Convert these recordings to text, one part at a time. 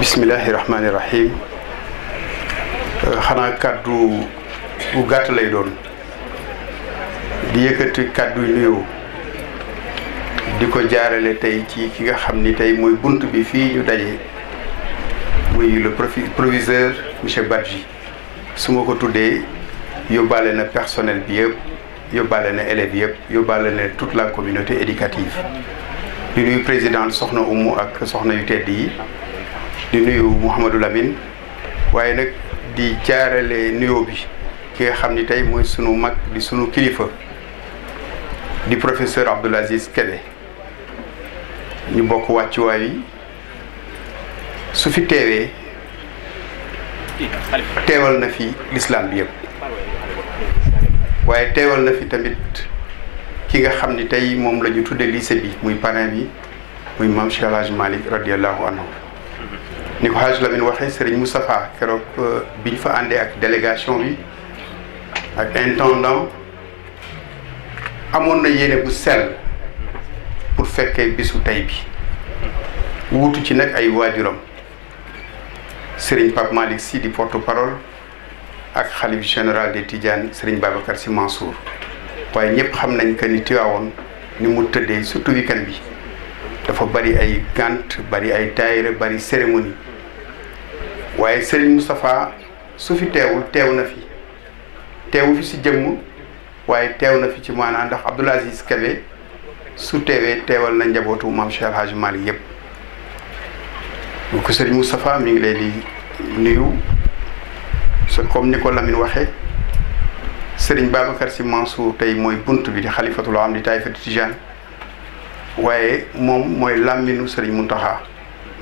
bismillahi rahmaani rahim xanaa kàddu bu gàtt lay doon di yëkkati kàddu yu nuyoo di ko jaarale tey ci ki nga xam ni tey mooy bunt bi fii ñu daje muy le proviseur monsieur Badji. su ma ko tuddee yóbbaale na personnel bi yëpp yóbbaale na élèves yëpp yóbbaale na toute la communauté éducative di nuyu présidente soxna Oumou ak soxna yu tedd yi di nuyu Mouhamadou Lamine waaye nag di jaarale nuyoo bi ki nga xam ni tey mooy sunu mag di sunu kilifa di professeur Abdoul Aziz Kébé ñu bokk wàccuwaay yi su fi teewee teewal na fi l'islam bi yëpp waaye teewal na fi tamit ki nga xam ni tey moom la ñu tudde lycée bi muy parrain bi muy maam Cheikh El Hadj Malick radiallahu anhu ni ko Hadj Lamine waxee Serigne Moustapha keroog bi ñu fa àndee ak délégation bi ak intendant amoon na yéene bu sell pour fekkee bisu tey bi wuutu ci nag ay waajuram Serigne Pape Malick Sy di porte-parole ak xalif général des Tidianes Serigne Babacar Sy Mansour waaye ñëpp xam nañ que ni Tivaouane ni mu tëddee surtout week-end bi dafa bari ay gànt bari ay daayira bari cérémonie waaye Serigne Moustapha su fi teewul teew na fi teewu fi si jëmm waaye teew na fi ci maanaam ndax Abdoul Aziz Kébé su teewee teewal na njabootu maam Cheikh El Hadj Malick yëpp bu ko Serigne Moustapha mi ngi leen di nuyu comme ni ko Lamine waxee Serigne Babacar Sy Mansour tey mooy bunt bi di xalifatul am di taifatu Tijaan waaye moom mooy làmminu Serigne Mountakha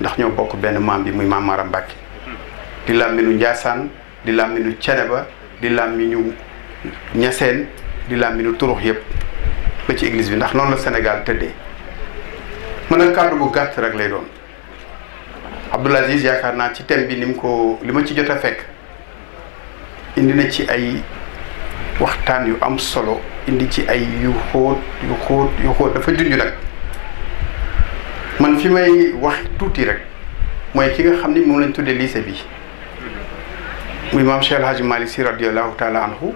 ndax ñoo bokk benn maam bi muy maam Mara Mbacke di làmminu Ndiassane di làmminu Ceneba di làmminu Ñaseen di làmminu turux yëpp ba ci église bi ndax noonu la Sénégal tëddee mën a kàddu bu gàtt rek lay doon Abdoul Aziz yaakaar naa ci thème bi li ma ci jot a fekk indi na ci ay waxtaan yu am solo indi ci ay yu xóot dafa junj nag man fi may wax tuuti rek mooy ki nga xam ni moom lañ tuddee lycée bi muy maam Cheikh El Hadj Malick Sy radiallahu taala anhu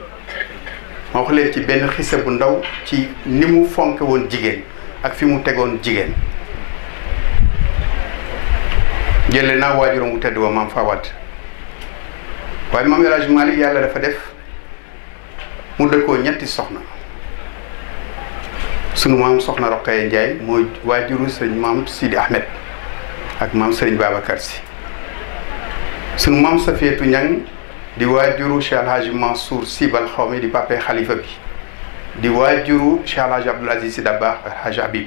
ma wax leen ci benn xisa bu ndaw ci ni mu fonke woon jigéen ak fi mu tegoon jigéen jële naa waajuram wu tedd wa maam Fawad waaye maam El Hadj Malick yàlla dafa def mu dëkkoo ñetti soxna sunu maam soxna Rokhaya Ndiaye mooy waajuru sëriñ maam Sidi Ahmed ak maam sëriñ Babacar Sy sunu maam Safietou Niang di waajuru Cheikh El Hadj Mansour Sy Bal Xawmi di papay xalifa bi di waajuru Cheikh El Hadj Abdoul Aziz Sy Dabakh ak Hadj Habib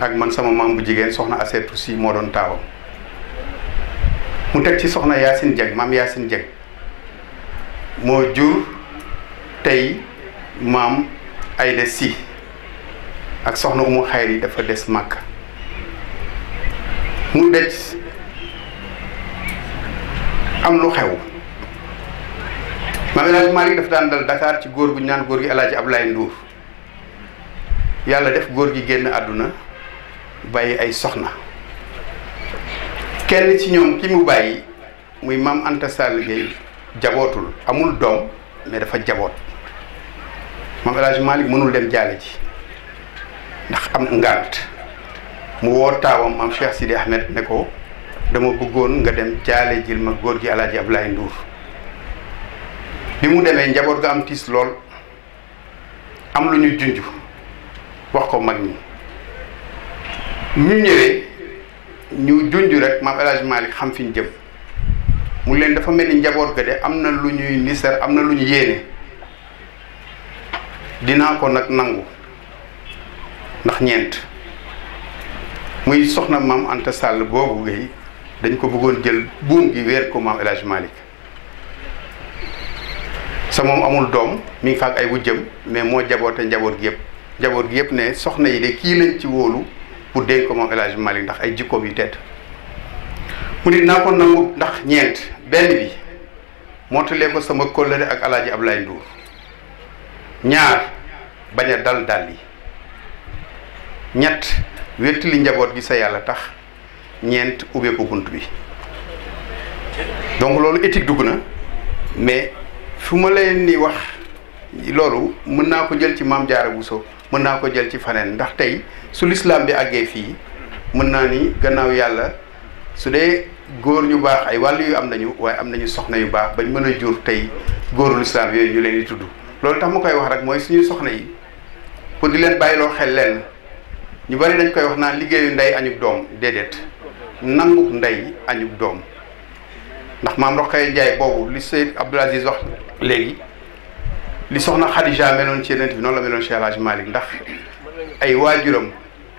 ak man sama maam bu jigéen soxna Aseetu Sy moo doon taawam mu teg ci soxna Yacine Dieng maam Yacine Dieng moo jur tey maam Aïda Sy ak soxna Umu Xayri dafa des màkk mu dej am lu xew maam El Hadj Malick dafa daan dal Dakar ci góor gu ñaan góor gi El Hadj Ablaye Ndour yàlla def góor gi génn àdduna bàyyi ay soxna kenn ci ñoom ki mu bàyyi muy maam Anta Sall Gueye jabootul amul doom mais dafa jaboot maam El Hadj Malick mënul dem jaale ji ndax am ngànt mu woo taawam maam Cheikh Sidi Ahmed ne ko dama bëggoon nga dem jaale jil ma góor gi El Hadj Ablaye Ndour bi mu demee njaboot ga am tiis lool am lu ñu junj wax ko mag ñi ñu ñëwee ñu junj rek maam El Hadj Malick xam fi ñu jëm mu leen dafa mel ni njaboot ga de am na lu ñuy nisar am na lu ñu yéene dinaa ko nag nangu ndax ñeent muy soxna maam Anta Sall boobu gay dañ ko bëggoon jël buum gi weer ko maam El Hadj Malick sa moom amul doom mi ngi fa ak ay wujjëm mais moo jaboote njaboot gi yëpp ne soxna yi de kii lañ ci wóolu pour dénk ko moom El Hadj Malick ndax ay jikkoom yu tedd mu ni naa ko nangu ndax ñeent benn bi mootalee ko sama kóllëre ak El Hadj Ablaye Ndour ñaar bañ a dal yi ñett wéttali njaboot gi sa yàlla tax ñeent ubbee ko bunt bi. donc loolu éthique dugg na mais fu ma leen di wax loolu mën naa ko jël ci Maam Jaara Buso mën naa ko jël ci faneen ndax tey su lislaam bi àggee fii mën naa ni gannaaw yàlla su dee góor ñu baax ay wàll yu am nañu waaye am nañu soxna yu baax bañ mën a jur tey góoru lislaam yooyu ñu leen di tudd loolu tax ma koy wax rek mooy suñuy soxna yi pour di leen bàyyiloo xel leen ñu bari dañ koy wax naan liggéeyu ndey añub doom déedéet nangub ndey añub doom ndax maam Rokhaya Njaay boobu li Seyd Abdoul Aziz wax léegi li soxna Khadija meloon ci Yonent bi noonu la meloon Cheikh El Hadj Malick ndax ay waajuram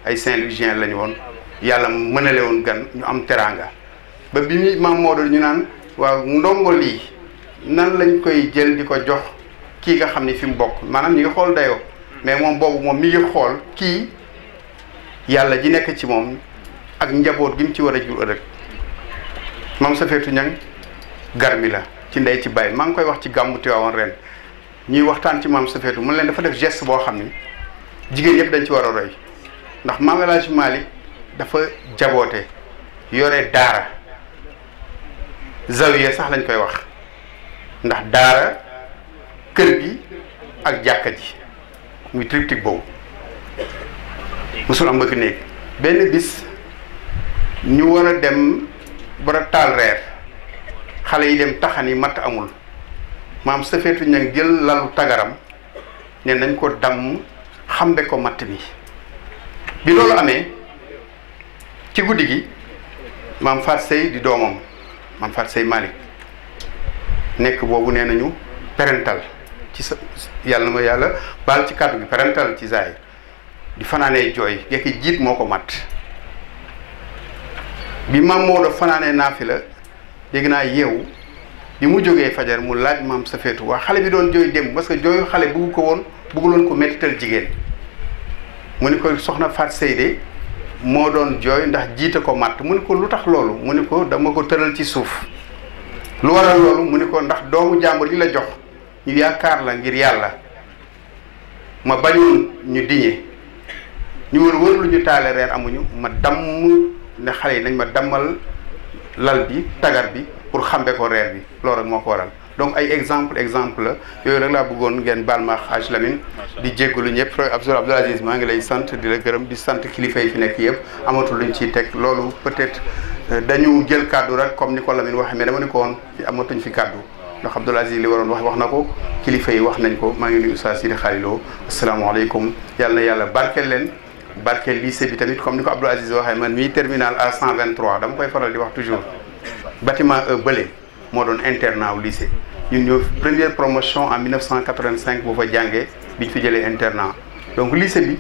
ay Saint-Louisien lañu woon yàlla mënale woon gan ñu am teraanga ba bi muy maam Maodo ñu naan waaw ndongo lii nan lañ koy jël di ko jox kii nga xam ni fi mu bokk maanaam ñi ngi xool dayoo mais moom boobu moom mi ngi xool kii yàlla ji nekk ci moom ak njaboot gi mu ci war a jur ëllëg maam Safeetu Ñang garmi la ci ndey ci baay maa ngi koy wax ci gàmmu Tiwaawan ren ñuy waxtaan ci maam Safeetu mun leen dafa def geste boo xam ni jigéen yëpp dañ ci war a roy ndax maam El Hadj Malick dafa jaboote yore daara zawiya sax lañ koy wax ndax daara kër gi ak jàkka ji muy triptyque boobu musul am bëgg néeg benn bis ñu war a dem war a taal reer xale yi dem taxani matt amul maam Safeetu Ñang jël lalu tagaram ne nañ ko damm xambe ko matt bi loolu amee ci guddi gi maam Faat Sey di doomam maam Faat Sey Malick nekk boobu nee nañu parental ci sa yàlla na ma yàlla baal ci kàddu gi parental ci zaay di fanaanee jooy gekki jiit moo ko matt bi maam Maodo fanaanee naafila dégg naa yeewu bi mu jógee fajar mu laaj maam Safeetu waa xale bi doon jooy dem parce que jooyu xale buggu ko woon bugguloon ko mettital jigéen mu ni ko soxna Faat Sey de moo doon jooy ndax jiite ko matt mu ni ko lu tax loolu mu ni ko dama ko tëral ci suuf lu waral loolu mu ni ko ndax doomu jàmbur yi la jox ñu yaakaar la ngir yàlla ma bañoon ñu diñe ñu wër lu ñu taale reer amuñu ma damm ne xale yi nañ ma dammal lal bi tagar bi pour xambe ko reer bi loolu rek moo ko waral donc ay exemple la yooyu rek laa bëggoon ngeen baal ma Hadj Lamine di jéggalu ñëpp Abdoul Aziz maa ngi lay sant di la gërëm di sant kilifa yi fi nekk yëpp amatul luñ ciy teg loolu peut-être dañu jël kàddu rek comme ni ko Lamine waxee mais dama ni ko woon amatuñ fi kàddu ndax Abdoul Aziz li waroon wax na ko kilifa yi wax nañ ko maa ngi nuyu Oustaz Sidi Khalilou asalaamaaleykum yàlla na yàlla barkeel leen barkeel lycée bi tamit comme ni ko Abdoul Aziz waxee man mii terminal à 123 dama koy faral di wax toujours bâtiment bële moo doon internat wu lycée ñun ñoo première promotion en 1985 boo fa jàngee biñ fi jëlee internat donc lycée bi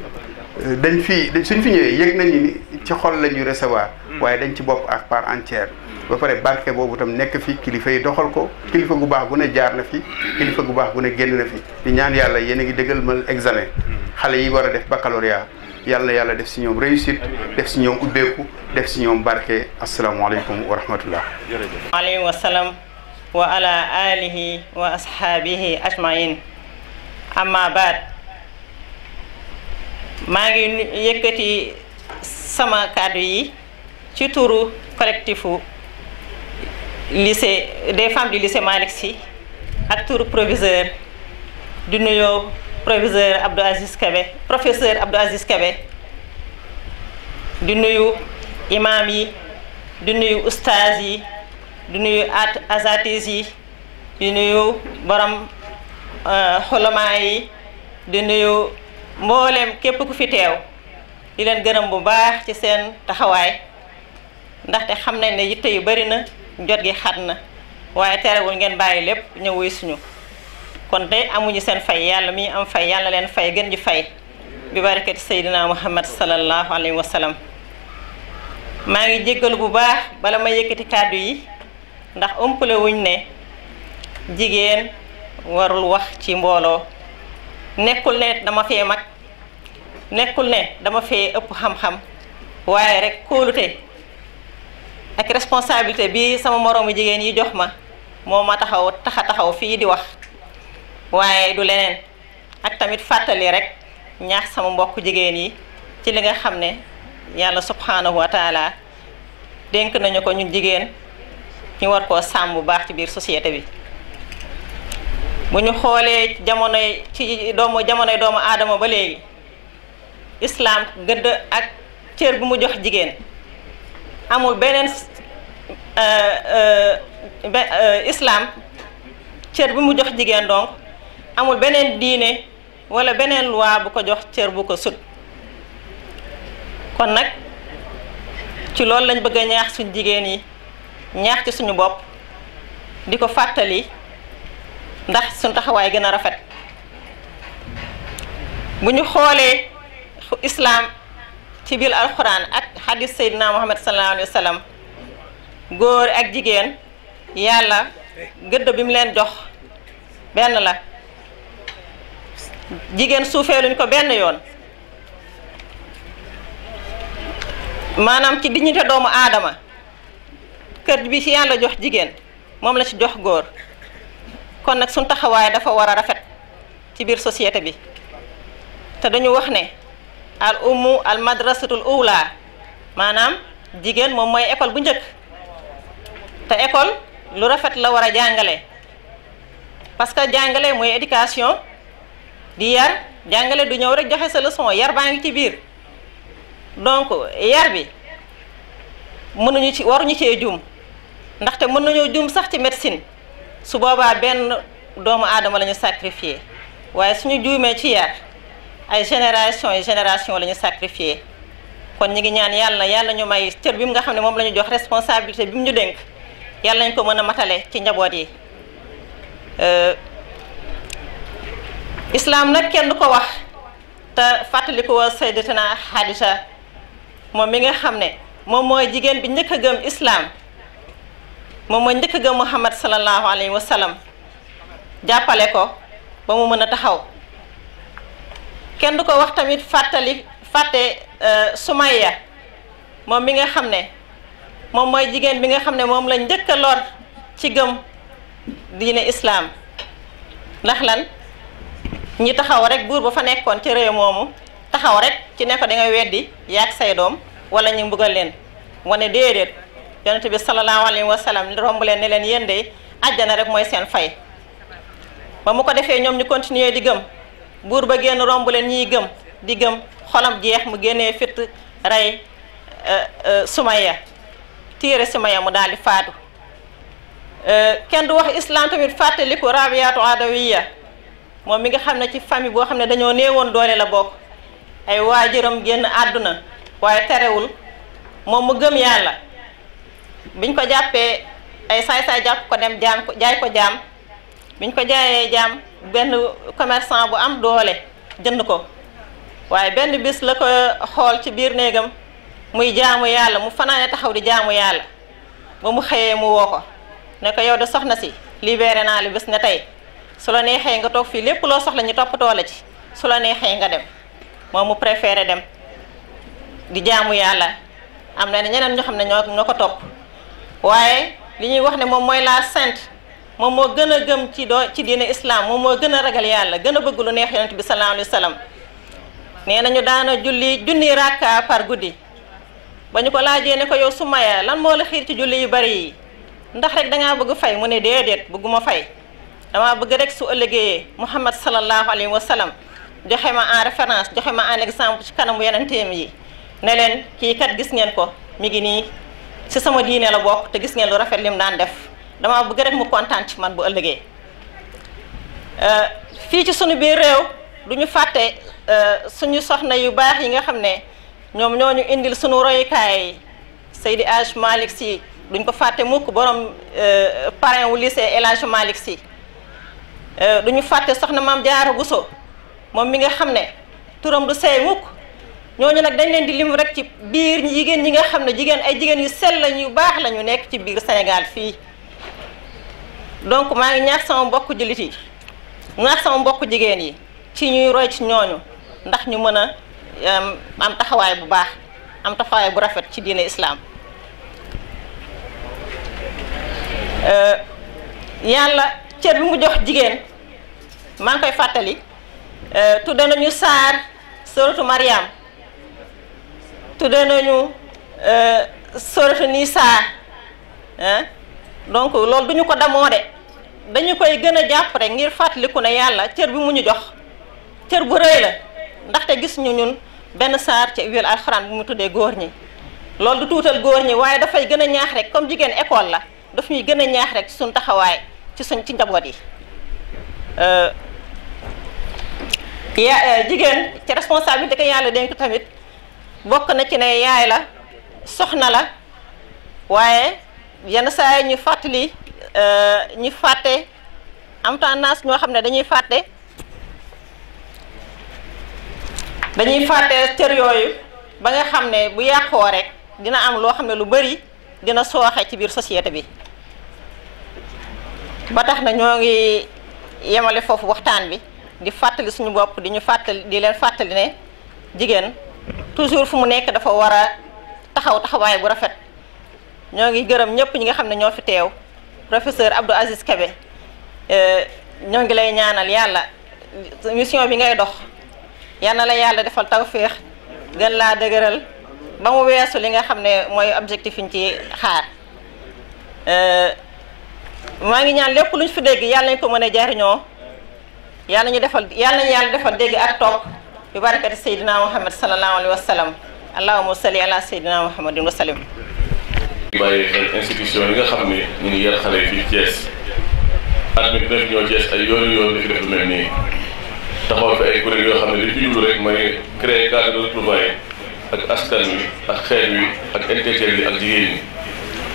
dañ suñ fi ñëwee yëg nañu ni ci xol la ñuy recevoir waaye dañ ci bopp ak part entière ba pare barke boobu tam nekk fi kilifa yi doxal ko kilifa gu baax gu ne jaar na fi kilifa gu baax gu ne génn na fi di ñaan yàlla yéen a ngi dëggal mal examen xale yi war a def baccalauréat yàlla na yàlla def si ñoom réussite def si ñoom ubbeeku def si ñoom barke asalaamaaleykum wa rahmatullah alayhi wa salaam wa ala alihi wa ashaabihi ajmain amma baad maa ngi yëkkati sama kàddu yi ci turu collectifu lycée des femmes du lycée Malick Sy ak turu proviseur di nuyoo proviseur Abdou Aziz Kébé professeur Abdou Aziz Kébé di nuyu imam yi di nuyu ustaaz yi di nuyu azatis yi di nuyu borom xulamaa yi di nuyu mboolem képp ku fi teew di leen gërëm bu baax ci seen taxawaay ndaxte xam nañ ne yitte yu bari na jot gi xat na waaye terewul ngeen bàyyi lépp ñëw wuy suñu kon de amuñu seen fay yàlla mi am fay yàlla leen fay gën ji fay bi barakati Seydina Muhammad sallallahu alayhi wa sallam maa ngi jéggalu bu baax bala ma yëkkati kàddu yi ndax ëmpale wuñ ne jigéen warul wax ci mbooloo nekkul ne dama fee mag nekkul ne dama fee ëpp xam-xam waaye rek kóolute ak responsabilité bi sama moroomu jigéen yi jox ma moo ma taxaw fii di wax waaye du leneen ak tamit fàttali rek ñaax sama mbokk jigéen yi ci li nga xam ne yàlla subhanahu wa taala dénk nañu ko ñun jigéen ñu war koo sàmm bu baax ci biir société bi. bu ñu xoolee jamonoy doomu aadama ba léegi islam gëdd ak cër bu mu jox jigéen amul beneen islam cër bu mu jox jigéen donc amul beneen diine wala beneen loi bu ko jox cër bu ko sut. kon nag ci loolu lañ bëgg a ñaax suñu jigéen yi ñaax ci suñu bopp di ko fàttali ndax suñu taxawaay gën a rafet. bu ñu xoolee islam ci biir alxuraan ak hadis Seydina Muhammad sallallahu alayhi wa sallam góor ak jigéen yàlla gëdd bi mu leen jox benn la. jigéen suufeeluñ ko benn yoon maanaam ci dignité doomu aadama kër bi ci yàlla jox jigéen moom la ci jox góor. kon nag suñ taxawaay dafa war a rafet ci biir société bi te dañu wax ne al ummu al madrasatul ula maanaam jigéen moom mooy école bu njëkk te école lu rafet la war a jàngale parce que jàngale mooy éducation di yar jàngale du ñëw rek joxe sa leçon yar baa ngi ci biir donc yar bi waruñu cee juum ndaxte mën nañoo juum sax ci médecine su boobaa benn doomu aadama la ñu sacrifié waaye suñu juumee ci yar ay génération yi génération la ñu sacrifié. kon ñi ngi ñaan yàlla ñu may cër bi mu nga xam ne moom la ñu jox responsabilité bi mu ñu dénk yàlla nañ ko mën a matale ci njaboot yi. islam nag kenn du ko wax te fàttali ko wa sayyidatuna Xadija moom mi nga xam ne moom mooy jigéen bi njëkk a gëm islam moom mooy njëkk a gëm Muhammad sallallahu alayhi wa sallam jàppale ko ba mu mën a taxaw. kenn du ko wax tamit fàtte Sumayya moom mi nga xam ne moom mooy jigéen bi nga xam ne moom la njëkk a lor ci gëm diine islam ndax lan ñi taxaw rek buur ba fa nekkoon ci réew moomu taxaw rek ci ne ko da nga weddi yaag say doom wala ñu mbugal leen wane déedéet yonent bi sallallahu alayhi wa sallam romb leen ne leen yéen de àjjana rek mooy seen fay. ba mu ko defee ñoom ñu continuer di gëm buur ba génn romb leen ñiy gëm di gëm xolam jeex mu génnee fitt rey Sumayya tiire Sumayya mu daal di faatu. kenn du wax islam tamit fàttaliku Rabiatu Adawiya moom mi nga xam ne ci famille boo xam ne dañoo néewoon doole la bokk ay waajuram génn àdduna waaye terewul moom mu gëm yàlla biñ ko jàppee ay saay-saay jàpp ko dem jaam ko jaay ko jaam biñ ko jaayee jaam benn commerçant bu am doole jënd ko waaye benn bis la ko xool ci biir néegam muy jaamu yàlla mu fanaane taxaw di jaamu yàlla ba mu xëyee mu woo ko ne ko yow de soxna si libéré naa la bés ne tey su la neexee nga toog fii lépp loo soxla ñu toppatoo la ci su la neexee nga dem moom mu préféré dem di jaamu yàlla. am na ñeneen ñoo xam ne ñoo ko topp waaye li ñuy wax ne moom mooy la sainte moom moo gën a gëm ci diine islam moom moo gën a ragal yàlla gën a bëgg lu neex yonent bi sallallahu alayhi wa sallam nee nañu daana julli junni rakka par guddi. ba ñu ko laajee ne ko yow Sumayya lan moo la xiir ci julli yu bari yi ndax rek dangaa bëgg fay mu ne déedéet bëgguma fay dama bëgg rek su ëllëgee Muhammad sallallahu alayhi wa sallam joxe ma en référence joxe ma en exemple ci kanamu yonenteem yi ne leen kii kat gis ngeen ko mi ngi nii ci sama diine la bokk te gis ngeen lu rafet lim daan def dama bëgg rek mu kontaan ci man bu ëllëgee. fii ci sunu biir réew du ñu fàtte suñu soxna yu baax yi nga xam ne ñoom ñoo ñu indil sunu royukaay Seydi Hadj Malick Sy duñ ko fàtte mukk borom parrain wu lycée El Hadj Malick Sy duñu fàtte soxna Maam Jaara Buso moom mi nga xam ne turam du seey mukk ñooñu nag dañ leen di lim rek ci biir jigéen ñi nga xam ne ay jigéen yu sell lañu yu baax lañu nekk ci biir Sénégal fii. donc maa ngi ñaax sama mbokku jullit yi ñaax sama mbokku jigéen yi ci ñuy roy ci ñooñu ndax ñu mën a am taxawaay bu baax am taxawaay bu rafet ci diine islam. yàlla cër bi mu jox jigéen maa ngi koy fàttali tudde nañu saar suratu Maryam tudde nañu sourate Nisaa donc loolu duñu ko damoo de dañu koy gën a jàpp rek ngir fàttaliku ne yàlla cër bi mu ñu jox cër bu rëy la ndaxte gis ñu ñun benn saar ci biir alxuraan bu mu tuddee góor ñi loolu du tuutal góor ñi waaye dafay gën a ñaax rek comme jigéen école la daf ñuy gën a ñaax rek ci suñ taxawaay ci njaboot yi jigéen ci responsabilité que yàlla dénk tamit bokk na ci ne yaay la soxna la waaye yenn saa yi ñu fàttali ñu fàtte am tendance ñoo xam ne dañuy fàtte cër yooyu ba nga xam ne bu yàqoo rek dina am loo xam ne lu bari dina sooxe ci biir société bi ba tax na ñoo ngi yemale foofu waxtaan bi di fàttali suñu bopp di leen fàttali ne jigéen toujours fu mu nekk dafa war a taxawaay bu rafet. ñoo ngi gërëm ñëpp ñi nga xam ne ñoo fi teew professeur Abdou Aziz Kébé ñoo ngi lay ñaanal yàlla mission bi ngay dox yal na la yàlla defal tawféex gën laa dëgëral ba mu weesu li nga xam ne mooy objectif yi ñu ci xaar maa ngi ñaan lépp luñ fi dégg yàlla nañ ko mën a jariñoo yàlla nañu yàlla defal dégg ak topp bi barakati Seydina Muhammad sallallahu alayhi wa sallam allahumma salli ala Seydina Muhammadin wa sallim. bàyyi xel institution yi nga xam ne ñu ngi yar xale fii Thiès at mi dina fi ñëw Thiès ay yoon di fi def lu mel nii taxawal fi ay kuréel yoo xam ne li fi jublu rek mooy créer cadre de retrouvailles ak askan wi ak xeet wi ak intellectuel yi ak jigéen ñi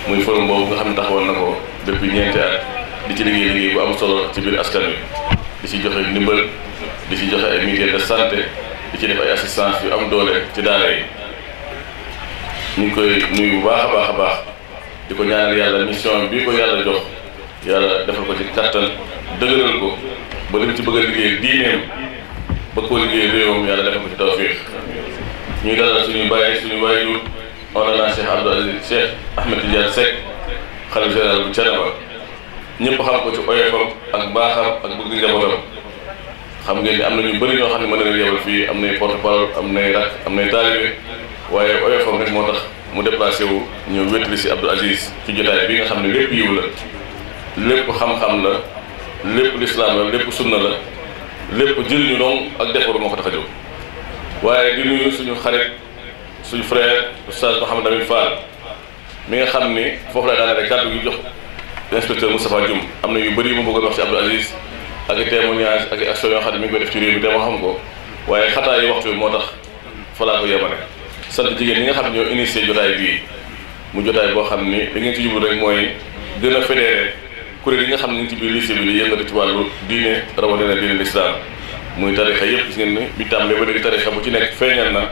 muy forum boobu nga xam ne taxawal na ko depuis ñeenti at di ci liggéey bu am solo ci biir askan wi di ci joxe ndimbal di ci joxe ay mutuelle de santé di ci def ay assistance yu am doole ci daara yi ñu ngi koy nuyu bu baax a baax di ko ñaanal yàlla mission bi ko yàlla jox yàlla defal ko ci kattan dëgëral ko ba li mu ci bëgg a liggéey diineem ba koo liggéey réewam yàlla defal ko ci tawfiq ñuy dalal suñuy bàyyi suñu waajur Mawlana Cheikh Abdou Aziz Cheikh Ahmed Tidiane Seck xalifa général bu Thiénaba ñëpp xam ko ci oyofam ak baaxam ak bëgg njabootam xam ngeen ni am na ñu bëri ñoo xam ne mën na leen yebal fii am nay porte-parole am nay rak am nay taalibe waaye oyofam rek moo tax mu déplacé wu ñëw wétali si Abdou Aziz ci jotaay bi nga xam ne lépp yiw la lépp xam-xam la lépp lislaam la lépp sunna la lépp jëriñu doom ak defaru moo ko tax a jóg waaye di nuyu suñu xarit suñu frère oustaz Mouhamed Amin Fall mi nga xam ni foofu lay daanaka kàddu gi jox inspecteur Moustapha Dioum am na yu bëri yu ma bëggoon wax ci Abdou Aziz ak i témoignage ak i action yoo xam ne mi ngi koy def ci réew mi te ma xam ko waaye xataa yi waxtu bi moo tax fa laa ko yemale sant jigéen ñi nga xam ne ñoo initié jotaay bii mu jotaay boo xam ni da ngeen ci jublu rek mooy gën a fédéré kuréel yi nga xam ne ñu ngi ci biir lycée bi di yëngatu ci wàllu diine rawatina diine l'islam muy tarixa yëpp gis ngeen ni bi tàmbalee ba léegi tarixa bu ci nekk feeñal na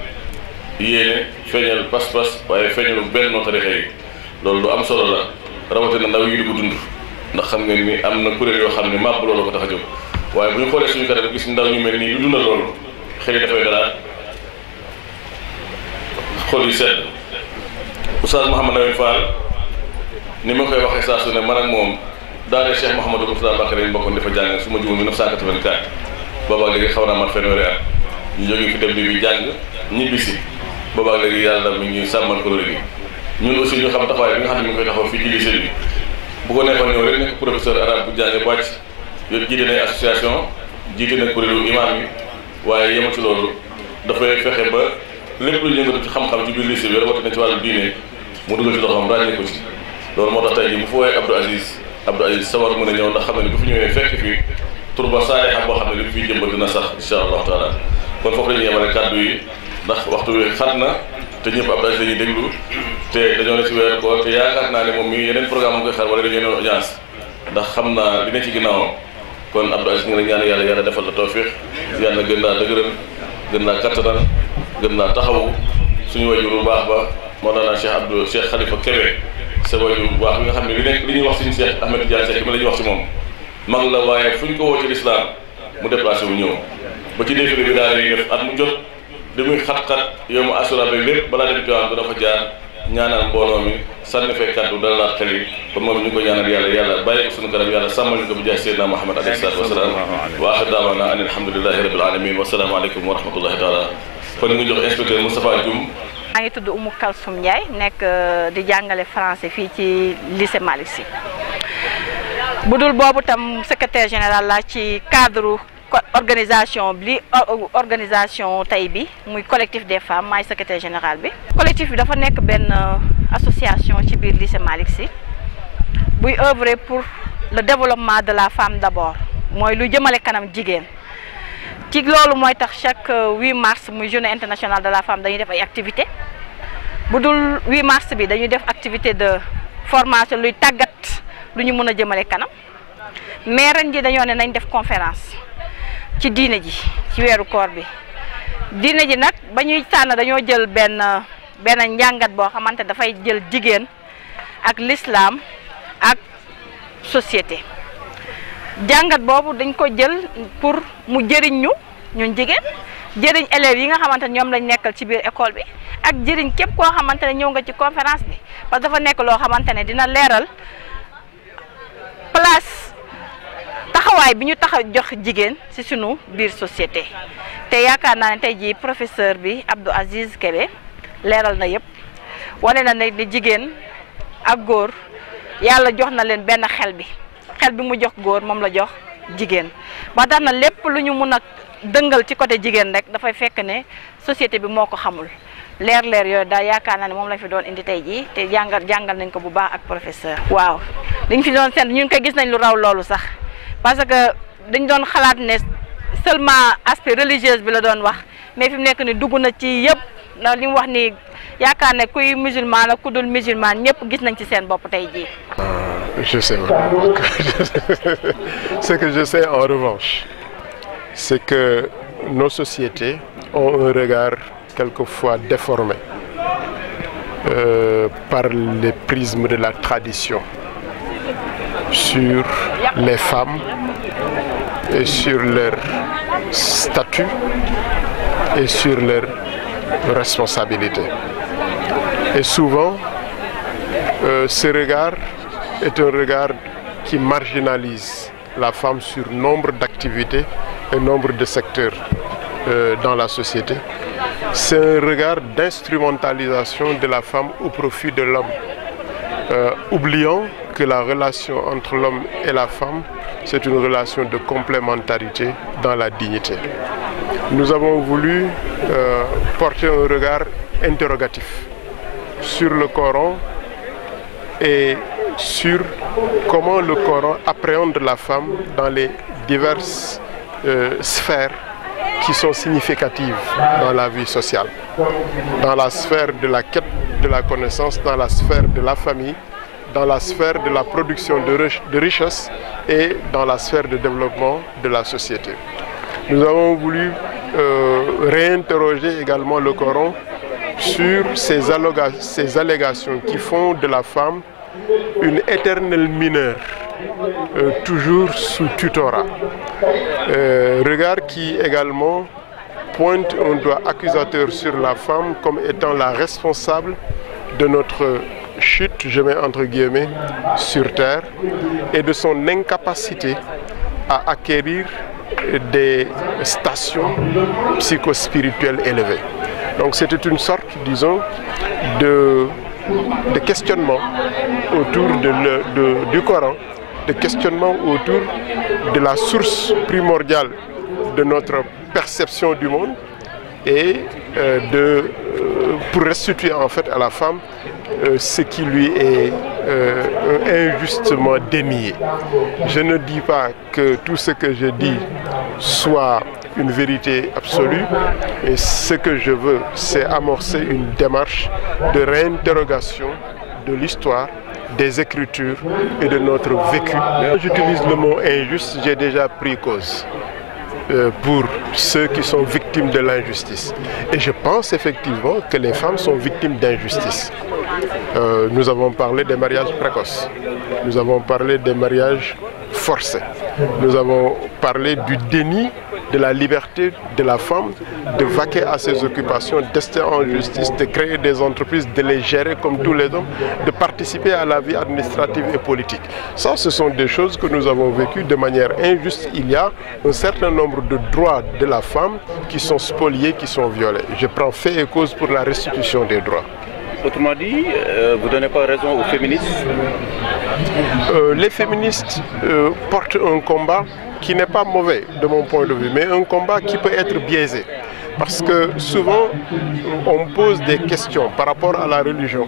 yéene feeñal pas-pas waaye feeñalu benn tarixa yi loolu lu am solo la rawatina ndaw yi di ko dund ndax xam ngeen ni am na kuréel yoo xam ne màbb loolu ko tax a jóg waaye bu ñu xoolee suñu kanam gis ndaw ñu mel nii lu dundal loolu xëy dafay dalaat xol yu sedd Oustaz Mouhamed Amin Fall ni ma koy waxee saa su ne man ak moom daanee Cheikh Mouhamadou Moustapha Bakar yi bokkoon dafa jàng su ma jumul 1984 boobaag léegi xaw naa mat fanweeri at ñu jógee fi dem bi jàng ñibbisi boobaag léegi yàlla mi ngi sàmmal kuréel gi ñun aussi ñu xam taxawaay bi nga xam ne mi ngi koy taxaw fii ci lycée bi bu ko neexoon ñëw rek nekk professeur arabe bu jàngee wàcc yooyu jiite na association jiite na kuréelu imam yi waaye yema ci loolu dafay fexe ba lépp lu yëngatu ci xam-xam ci biir lycée bi rawatina ci wàllu diine mu dugal ci loxoom ràññee ko ci loolu moo tax tey jii bu fa woowee Abdou Aziz sawar mën a ñëw ndax xam ne bu fi ñëwee fekk fii turba saaliha boo xam ne li mu fiy jëmbat dina sax insha allahu taala kon foofu la ñuy yemale kàddu yi ndax waxtu wi xat na te ñëpp Abdou Aziz dañuy déglu te dañoo ne ci weer ko te yaakaar naa ne moom mi yeneen programme am koy xaar wala dañoo ne audience ndax xam naa li ne ci ginnaawam kon Abdou Aziz nga la ñaan yàlla defal la tawfiq yàlla gën laa dëgëral gën laa kattanal gën laa taxawu suñu wajur bu baax ba Mawlana Cheikh Khalifa Kébé sa wajur bu baax bi nga xam ne li ñuy wax suñu Cheikh Ahmed Tidiane Seck mi la ñuy wax ci moom mag la waaye fu ñu ko woo ci lislaam mu déplacé wu ñëw ba ci défilé bi daal di def at mu jot li muy xat-xat yow mu assuré rek lépp balaa dem Tiwaawan dana fa jaar ñaanal mbooloo mi sànni fee kàddu dala laat xel yi kon moom ñu ko ñaanal yàlla bàyyi ko suñu kanam yàlla sàmmal ñu ko bi jaay Seydina Muhammad alayhi salaatu wa salaam wa aaxiru daawaana an alhamdulillahi rabbil alamin wa salaamu aleykum wa rahmatullahi taala kon ñu ngi jox inspecteur Moustapha Dioum maa ngi tudd Oumou Kalsoum Ndiaye nekk di jàngale français fii ci lycée Malick Sy bu dul boobu tam secrétaire général la ci cadre organisation tey bi muy collectif des femmes maay secrétaire général bi. collectif bi dafa nekk benn association ci biir lycée Malick Sy buy œuvrer pour le développement de la femme d'abord mooy lu jëmale kanam jigéen. ci loolu mooy tax chaque 8 mars muy journée internationale de la femme dañuy def ay activités bu dul 8 mars bi dañuy def activité de formation luy tàggat lu ñu mën a jëmale kanam mais ren ji dañoo ne nañ def conférence ci diine ji ci weeru koor bi. diine ji nag ba ñuy tànn dañoo jël benn njàngat boo xamante dafay jël jigéen ak l'islam ak société. jàngat boobu dañ ko jël pour mu jëriñ ñu ñun jigéen jëriñ élèves yi nga xamante ne ñoom lañ nekkal ci biir école bi ak jëriñ képp koo xamante ne ñëw nga ci conférence bi parce que dafa nekk loo xamante ne dina leeral place taxawaay bi ñu tax a jox jigéen ci sunu biir société. te yaakaar naa ne tey jii professeur bi Abdou Aziz Kébé leeral na yëpp wane na ne ni jigéen ak góor yàlla jox na leen benn xel bi mu jox góor moom la jox jigéen ba tax na lépp lu ñu mun a dëngal ci côté jigéen rek dafay fekk ne société bi moo ko xamul leer yooyu daal yaakaar naa ne moom lañ fi doon indi tey jii te jàngal nañ ko bu baax ak professeur. waaw liñ fi doon seen ñun koy gis nañ lu raw loolu sax parce que dañ doon xalaat ne seulement aspect religieux bi la doon wax mais fi mu nekk ni dugg na ci yëpp na li mu wax ni yaakaar ne kuy musulman ak ku dul musulman ñëpp gis nañ ci seen bopp tey jii. Je sais vraiment que ce que je sais en revanche, c'est que nos sociétés ont un regard quelquefois déformé par les prismes de la tradition sur les femmes et sur leur statut et sur leur responsabilité. Et souvent, ce regard est un regard qui marginalise la femme sur nombre d'activités et nombre de secteurs dans la société. C'est un regard d'instrumentalisation de la femme au profit de l'homme, oubliant que la relation entre l'homme et la femme, c'est une relation de complémentarité dans la dignité. Nous avons voulu porter un regard interrogatif sur le Coran et sur comment le Coran appréhende la femme dans les diverses sphères qui sont significatives dans la vie sociale. Dans la sphère de la quête de la connaissance, dans la sphère de la famille, dans la sphère de la production de richesses et dans la sphère de développement de la société. Nous avons voulu réinterroger également le Coran sur ces allégations qui font de la femme une éternelle mineure, toujours sous tutorat. Regard qui également pointe un doigt accusateur sur la femme comme étant la responsable de notre chute, je mets entre guillemets, sur terre et de son incapacité à acquérir des stations psychospirituelles élevées. Donc c'était une sorte, disons, de questionnement autour du Coran, de questionnement autour de la source primordiale de notre perception du monde et pour restituer en fait à la femme ce qui lui est injustement dénié. Je ne dis pas que tout ce que je dis soit une vérité absolue, et ce que je veux, c'est amorcer une démarche de réinterrogation de l'histoire, des écritures et de notre vécu. J'utilise le mot injuste, j'ai déjà pris cause pour ceux qui sont victimes de l'injustice. Et je pense effectivement que les femmes sont victimes d'injustice. Nous avons parlé des mariages précoces, nous avons parlé des mariages forcés, nous avons parlé du déni de la liberté de la femme de vaquer à ses occupations, d'ester en justice, de créer des entreprises, de les gérer comme tous les hommes, de participer à la vie administrative et politique. Ça, ce sont des choses que nous avons vécues de manière injuste. Il y a un certain nombre de droits de la femme qui sont spoliés, qui sont violés. Je prends fait et cause pour la restitution des droits. Autrement dit, vous ne donnez pas raison aux féministes? Les féministes portent un combat qui n'est pas mauvais de mon point de vue, mais un combat qui peut être biaisé. Parce que souvent, on pose des questions par rapport à la religion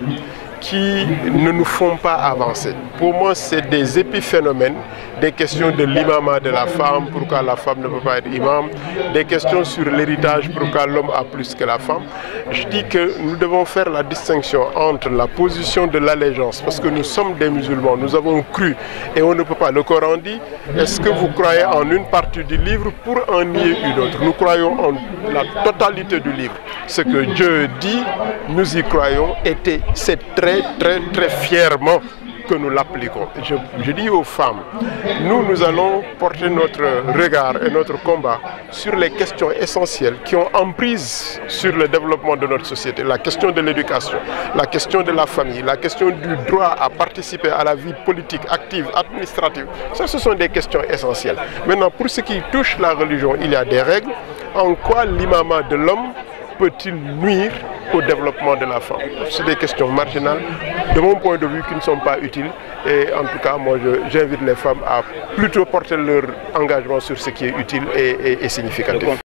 qui ne nous font pas avancer. Pour moi, c'est des épiphénomènes, des questions de l'imama de la femme, pourquoi la femme ne peut pas être imam, des questions sur l'héritage, pourquoi l'homme a plus que la femme. Je dis que nous devons faire la distinction entre la position de l'allégeance, parce que nous sommes des musulmans, nous avons cru et on ne peut pas. Le Coran dit, est-ce que vous croyez en une partie du livre pour en nier une autre? Nous croyons en la totalité du livre. Ce que Dieu dit, nous y croyons, et c'est très fièrement que nous l'appliquons. Je dis aux femmes, nous allons porter notre regard et notre combat sur les questions essentielles qui ont emprise sur le développement de notre société. La question de l'éducation, la question de la famille, la question du droit à participer à la vie politique, active, administrative. Ça, ce sont des questions essentielles. Maintenant, pour ce qui touche la religion, il y a des règles. En quoi l'imama de l'homme peut-il nuire au développement de la femme? C'est des questions marginales, de mon point de vue, qui ne sont pas utiles. Et en tout cas, moi, j'invite les femmes à plutôt porter leur engagement sur ce qui est utile et significatif.